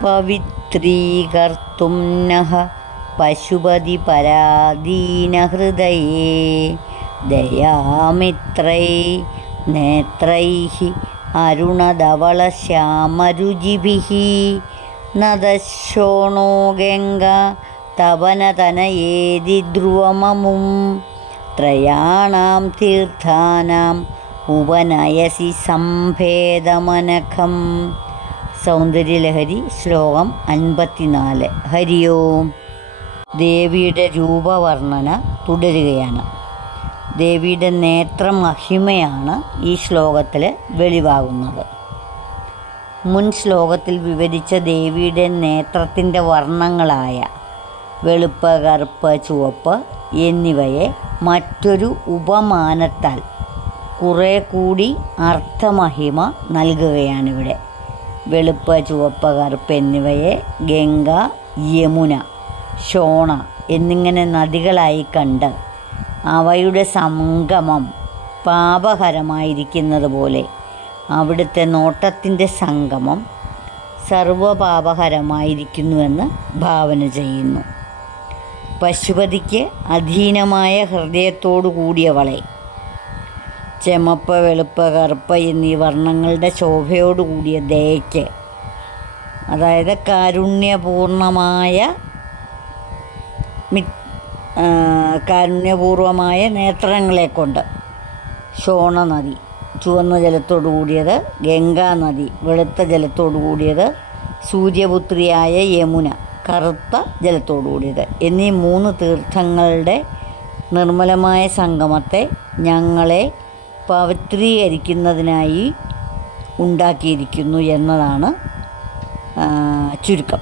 പവിത്രീകർത്തും നഃ പശുപതി പരാധീനഹൃദയേ ദയാമിത്രൈ നേത്രൈഃ അരുണധവളശ്യാമരുചിഭിः നദശോണോ ഗംഗാ തവനതനയേതി ധ്രുവമമും ത്രയാണാം തീർത്ഥാനാം ഉപനയസി സംഭേദമനഖം. സൗന്ദര്യലഹരി ശ്ലോകം 54. ഹരി ഓം. ദേവിയുടെ രൂപവർണ്ണന തുടരുകയാണ്. ദേവിയുടെ നേത്രമഹിമയാണ് ഈ ശ്ലോകത്തിൽ വെളിവാകുന്നത്. മുൻ ശ്ലോകത്തിൽ വിവരിച്ച ദേവിയുടെ നേത്രത്തിൻ്റെ വർണ്ണങ്ങളായ വെളുപ്പ്, കറുപ്പ്, ചുവപ്പ് എന്നിവയെ മറ്റൊരു ഉപമാനത്താൽ കുറേ കൂടി അർത്ഥമഹിമ നൽകുകയാണിവിടെ. വെളുപ്പ്, ചുവപ്പ്, കറുപ്പ് എന്നിവയെ ഗംഗ, യമുന, ശോണ എന്നിങ്ങനെ നദികളായി കണ്ട് അവയുടെ സംഗമം പാപഹരമായിരിക്കുന്നത് പോലെ അവിടുത്തെ നോട്ടത്തിൻ്റെ സംഗമം സർവപാപഹരമായിരിക്കുന്നുവെന്ന് ഭാവന ചെയ്യുന്നു. പശുപതിക്ക് അധീനമായ ഹൃദയത്തോടു കൂടിയവളെ, ചെമപ്പ്, വെളുപ്പ്, കറുപ്പ് എന്നീ വർണ്ണങ്ങളുടെ ശോഭയോടുകൂടിയ ദയയ്ക്ക്, അതായത് കാരുണ്യപൂർവമായ നേത്രങ്ങളെ കൊണ്ട് ശോണ നദി ചുവന്ന ജലത്തോടു കൂടിയത്, ഗംഗാനദി വെളുത്ത ജലത്തോടു കൂടിയത്, സൂര്യപുത്രിയായ യമുന കറുത്ത ജലത്തോടു കൂടിയത് എന്നീ 3 തീർത്ഥങ്ങളുടെ നിർമ്മലമായ സംഗമത്തെ ഞങ്ങളെ പവിത്രീകരിക്കുന്നതിനായി ഉണ്ടാക്കിയിരിക്കുന്നു എന്നതാണ് ചുരുക്കം.